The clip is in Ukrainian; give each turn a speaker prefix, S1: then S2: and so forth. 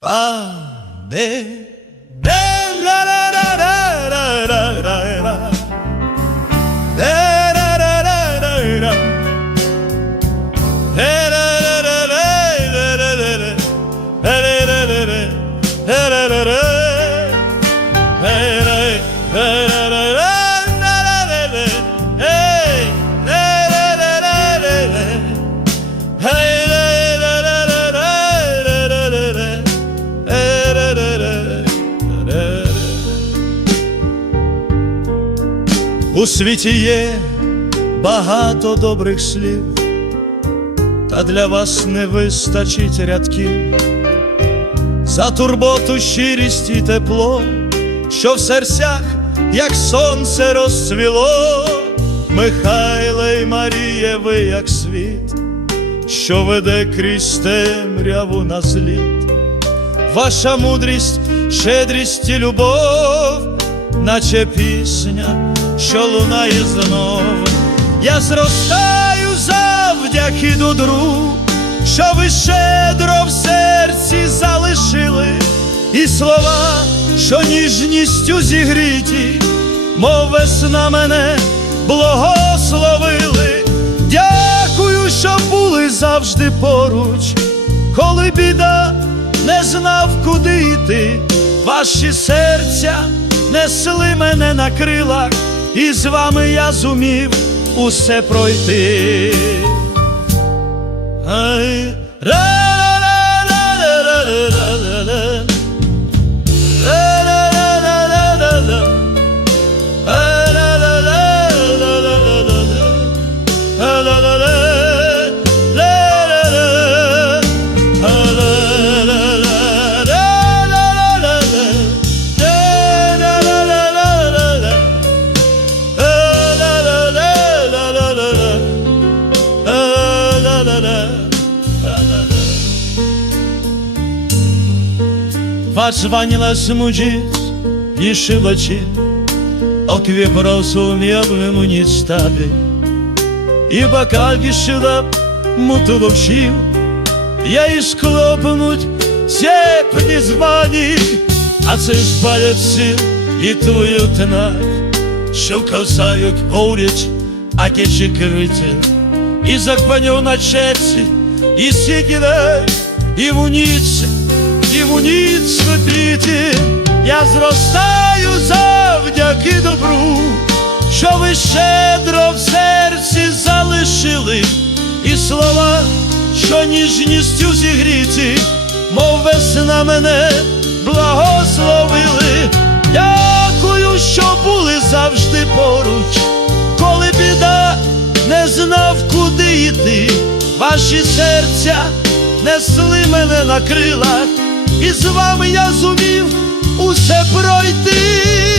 S1: Ah, Babe. Da da da da У світі є багато добрих слів, та для вас не вистачить рядків за турботу, щирість і тепло, що в серцях, як сонце розцвіло, Михайле й Маріє, ви як світ, що веде крізь темряву на зліт. Ваша мудрість, щедрість і любов, наче пісня, що лунає знов. Я зростаю завдяки добру, що ви щедро в серці залишили, і слова, що ніжністю зігріті, мов весна мене благословили. Дякую, що були завжди поруч, коли біда не знав, куди йти. Ваші серця несли мене на крилах, і з вами я зумів усе пройти. Ай, Ваш ванілас муджіс вішивачі, окві порозумів мені стати, і бокалки шила муту вовшів, я і склопнуть сепні звані, а це ж пальці і твою тенак, що косають оріч, а кичі крити, і закпаню на чеці, і сікіне, і в уніці, і в уніць я зростаю завдяки добру, що ви щедро в серці залишили, і слова, що ніжністю зігріті, мов весна мене благословили. Дякую, що були завжди поруч, коли біда не знав, куди йти. Ваші серця несли мене на крилах, і з вами я зумів усе пройти.